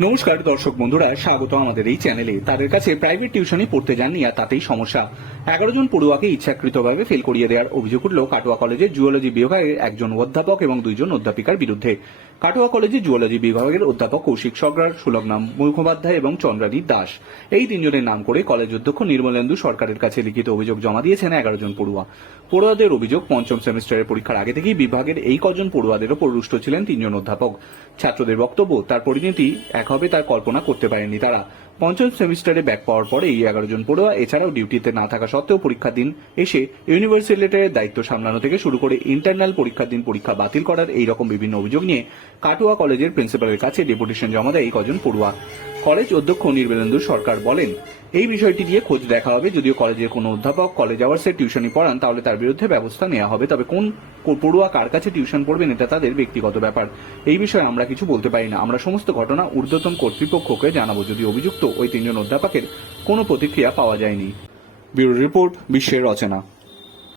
নমস্কার দর্শক বন্ধুরা, স্বাগত আমাদের এই চ্যানেলে। তাদের কাছে প্রাইভেট টিউশনই পড়তে যাননি আর তাতেই সমস্যা। এগারো জন পড়ুয়াকে ইচ্ছাকৃতভাবে ফেল করিয়ে দেওয়ার অভিযোগ উঠল কাটোয়া কলেজের জুওলজি বিভাগের একজন অধ্যাপক এবং দুইজন অধ্যাপিকার বিরুদ্ধে। কাটোয়া কলেজে জুওলজি বিভাগের অধ্যাপক কৌশিক সরকার সুলগ্নাম মুখোপাধ্যায় এবং চন্দ্রানী দাস। এই তিনজনের নাম করে কলেজ অধ্যক্ষ নির্মলেন্দু সরকারের কাছে লিখিত অভিযোগ জমা দিয়েছেন এগারো জন পড়ুয়া। পড়ুয়াদের অভিযোগ, পঞ্চম সেমিস্টারের পরীক্ষার আগে থেকেই বিভাগের এই কজন পড়ুয়াদের ওপর রুষ্ট ছিলেন তিনজন অধ্যাপক। ছাত্রদের বক্তব্য, তার পরিণতি, এক হবে তার কল্পনা করতে পারেননি তারা। পঞ্চম সেমিস্টারে ব্যাক পাওয়ার পরে এই এগারো জন পড়ুয়া, এছাড়াও ডিউটিতে না থাকা সত্ত্বেও পরীক্ষার দিন এসে ইউনিভার্সিটির দায়িত্ব সামলানো থেকে শুরু করে ইন্টারনাল পরীক্ষার দিন পরীক্ষা বাতিল করার এই রকম বিভিন্ন অভিযোগ নিয়ে কাটোয়া কলেজের প্রিন্সিপালের কাছে ডেপুটেশন জমা দেয় এই কজন পড়ুয়া। কলেজ অধ্যক্ষ নির্বেলেন্দু সরকার বলেন, এই বিষয়টি নিয়ে খোঁজ দেখা হবে। যদিও কলেজের কোনো অধ্যাপক কলেজ আওয়ার্সে টিউশনি পড়ান, তাহলে তার বিরুদ্ধে ব্যবস্থা নেওয়া হবে। তবে কোন পড়ুয়া কার কাছে টিউশন পড়বেন এটা তাদের ব্যক্তিগত ব্যাপার। এই বিষয়ে আমরা কিছু বলতে পারি না। আমরা সমস্ত ঘটনা ঊর্ধ্বতন কর্তৃপক্ষকে জানাব। যদি অভিযুক্ত ওই তিনজন অধ্যাপকের কোনো প্রতিক্রিয়া পাওয়া যায়নি। ব্যুরো রিপোর্ট, বিশ্বের রচনা।